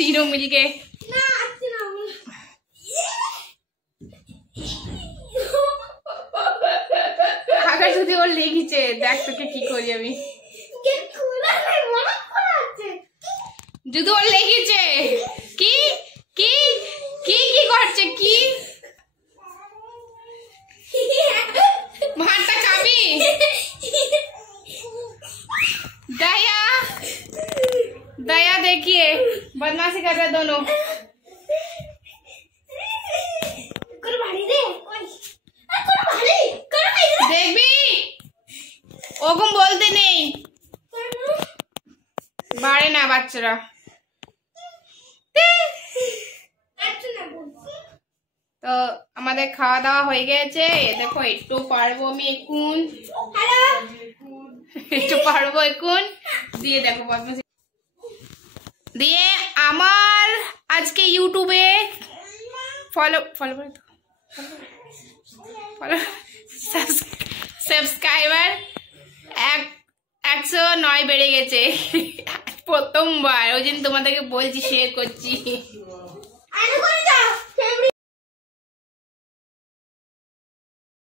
तीनों मिलके আকাশ যদি ওর লেগেছে দেখ তোকে কি করি আমি যদি ওর লেগেছে কি কি কি কি করছে কি ভাতটা খাবি दया दया देखिए बदमाशी कर रहे दोनों देखबी ওরকম বলতে নেই বাড়ে না বাচ্চারা তো আমাদের খাওয়া দাওয়া হয়ে গেছে দেখো একটু পারবো আমি এখন একটু পারবো এখন দিয়ে দেখো বদমাশি দিয়ে আমার আজকে ইউটিউবে ফলো সাবস্ক্রাইবার 109 বেড়ে গেছে প্রথমবার ওই জন্য তোমাদেরকে বলছি শেয়ার করছি